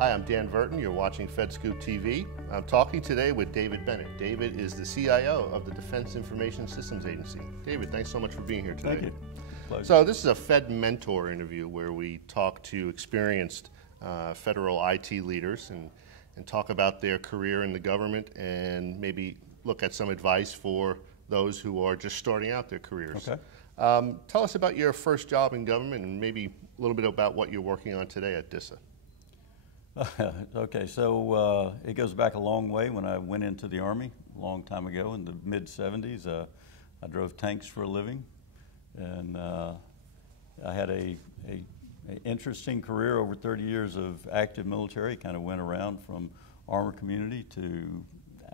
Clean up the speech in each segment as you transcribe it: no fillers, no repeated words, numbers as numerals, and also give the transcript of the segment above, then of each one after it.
Hi, I'm Dan Verton. You're watching FedScoop TV. I'm talking today with David Bennett. David is the CIO of the Defense Information Systems Agency. David, thanks so much for being here today. Thank you. Pleasure. So this is a FedMentor interview where we talk to experienced federal IT leaders and talk about their career in the government and maybe look at some advice for those who are just starting out their careers. Okay. Tell us about your first job in government and maybe a little bit about what you're working on today at DISA. Okay, so it goes back a long way. When I went into the Army a long time ago in the mid-'70s, I drove tanks for a living, and I had a interesting career over 30 years of active military. Kind of went around from armor community to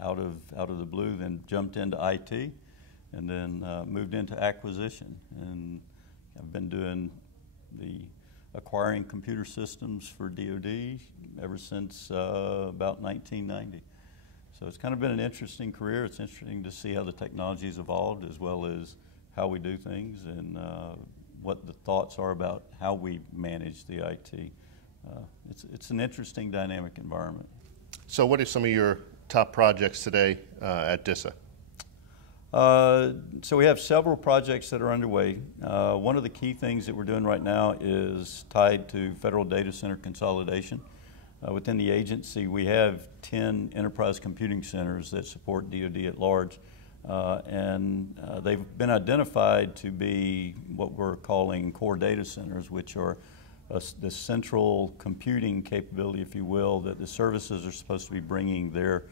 out of the blue, then jumped into IT, and then moved into acquisition. And I've been doing the acquiring computer systems for DoD ever since about 1990. So it's kind of been an interesting career. It's interesting to see how the technology's evolved as well as how we do things and what the thoughts are about how we manage the IT. It's an interesting dynamic environment. So what are some of your top projects today at DISA? So we have several projects that are underway. One of the key things that we're doing right now is tied to federal data center consolidation. Within the agency, we have 10 enterprise computing centers that support DoD at large, and they've been identified to be what we're calling core data centers, which are the central computing capability, if you will, that the services are supposed to be bringing their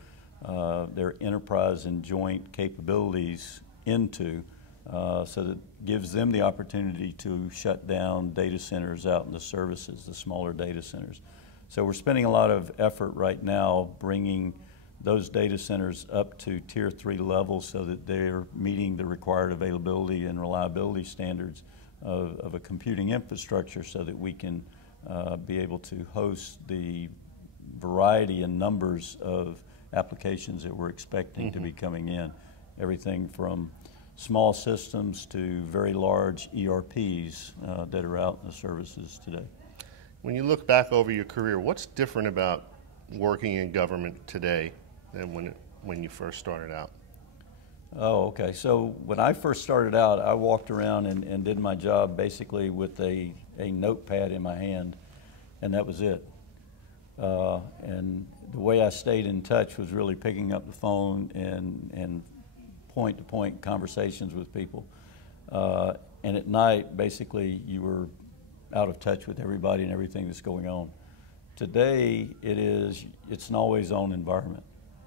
enterprise and joint capabilities into, so that gives them the opportunity to shut down data centers out in the services, the smaller data centers. So we're spending a lot of effort right now bringing those data centers up to Tier 3 levels so that they're meeting the required availability and reliability standards of a computing infrastructure so that we can be able to host the variety and numbers of applications that we're expecting to be coming in. Everything from small systems to very large ERPs that are out in the services today. When you look back over your career, what's different about working in government today than when you first started out? Oh, okay. So when I first started out, I walked around and did my job basically with a notepad in my hand, and that was it. And the way I stayed in touch was really picking up the phone and point-to-point conversations with people. And at night, basically, you were out of touch with everybody and everything that's going on. Today, it's an always-on environment.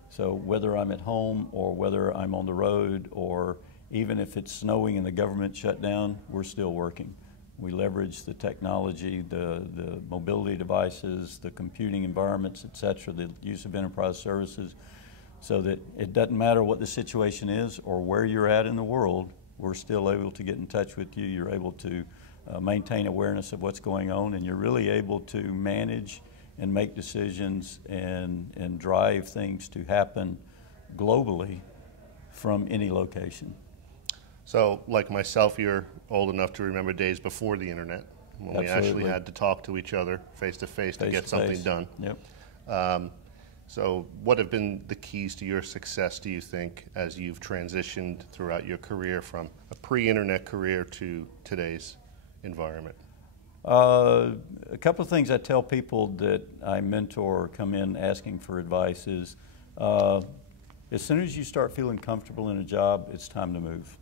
So whether I'm at home or whether I'm on the road or even if it's snowing and the government shut down, we're still working. We leverage the technology, the mobility devices, the computing environments, et cetera, the use of enterprise services, so that it doesn't matter what the situation is or where you're at in the world, we're still able to get in touch with you. You're able to maintain awareness of what's going on, and you're really able to manage and make decisions and drive things to happen globally from any location. So, like myself, you're old enough to remember days before the internet, when we actually had to talk to each other face-to-face to get something done. Yep. So what have been the keys to your success, do you think, as you've transitioned throughout your career from a pre-internet career to today's environment? A couple of things I tell people that I mentor or come in asking for advice is, as soon as you start feeling comfortable in a job, it's time to move.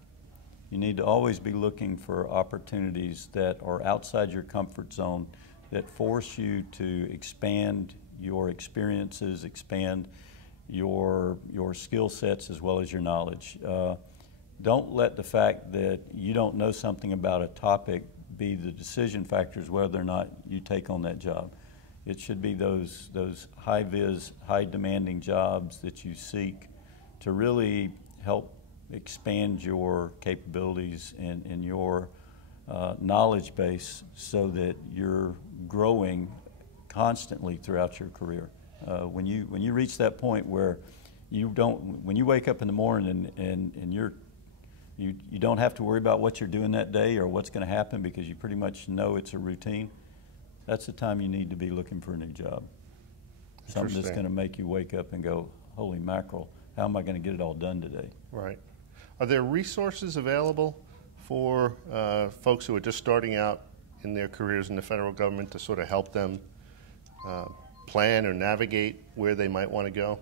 You need to always be looking for opportunities that are outside your comfort zone, that force you to expand your experiences, expand your skill sets as well as your knowledge. Don't let the fact that you don't know something about a topic be the decision factors whether or not you take on that job. It should be those high-vis, high-demanding jobs that you seek to really help expand your capabilities and your knowledge base so that you're growing constantly throughout your career. When you reach that point where when you wake up in the morning and you don't have to worry about what you're doing that day or what's going to happen because you pretty much know it's a routine, that's the time you need to be looking for a new job. something that's going to make you wake up and go, holy mackerel, how am I going to get it all done today? Right. Are there resources available for folks who are just starting out in their careers in the federal government to sort of help them plan or navigate where they might want to go?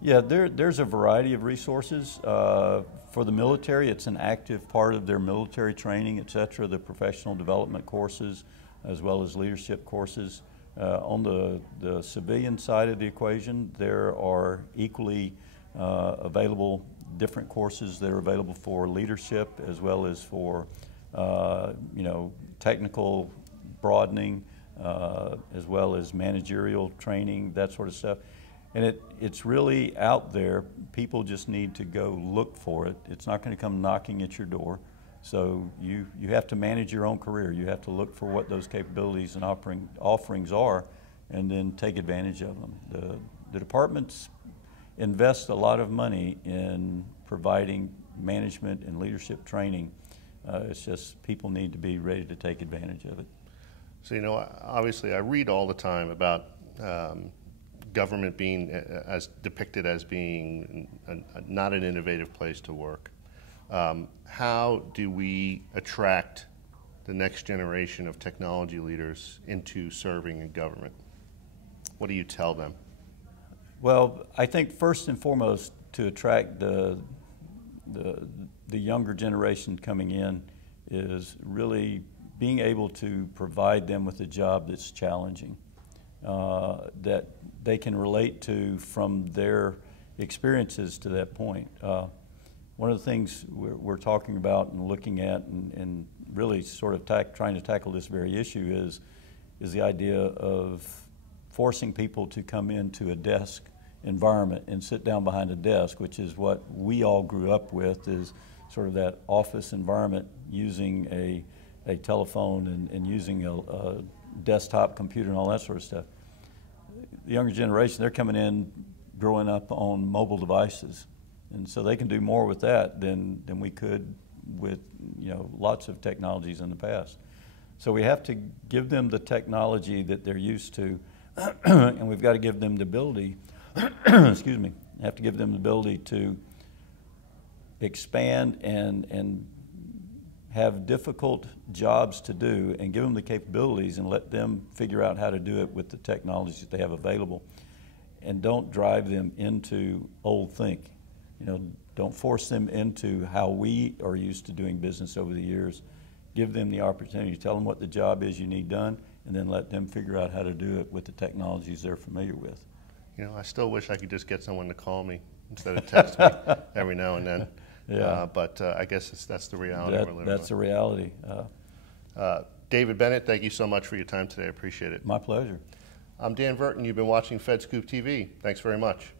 Yeah, there's a variety of resources. For the military, it's an active part of their military training, et cetera, the professional development courses, as well as leadership courses. On the civilian side of the equation, there are equally available different courses that are available for leadership as well as for technical broadening, as well as managerial training, that sort of stuff. And it's really out there. People just need to go look for it. It's not going to come knocking at your door. So you have to manage your own career. You have to look for what those capabilities and offerings are, and then take advantage of them. The departments invest a lot of money in providing management and leadership training. It's just people need to be ready to take advantage of it. So, obviously I read all the time about government being as depicted as being not an innovative place to work. How do we attract the next generation of technology leaders into serving in government? What do you tell them? Well, I think first and foremost, to attract the younger generation coming in is really being able to provide them with a job that's challenging, that they can relate to from their experiences to that point. One of the things we're talking about and looking at and really sort of trying to tackle this very issue is the idea of forcing people to come into a desk environment and sit down behind a desk, which is what we all grew up with, is sort of that office environment, using a telephone and using a desktop computer and all that sort of stuff. The younger generation, they're coming in growing up on mobile devices, and so they can do more with that than we could with lots of technologies in the past. So we have to give them the technology that they're used to, and we've got to give them the ability excuse me, have to give them the ability to expand and have difficult jobs to do, and give them the capabilities and let them figure out how to do it with the technologies that they have available. And don't drive them into old think. Don't force them into how we are used to doing business over the years. Give them the opportunity. Tell them what the job is you need done, and then let them figure out how to do it with the technologies they're familiar with. I still wish I could just get someone to call me instead of text me every now and then. Yeah. But I guess that's the reality we're living with. That's the reality. David Bennett, thank you so much for your time today. I appreciate it. My pleasure. I'm Dan Verton. You've been watching FedScoop TV. Thanks very much.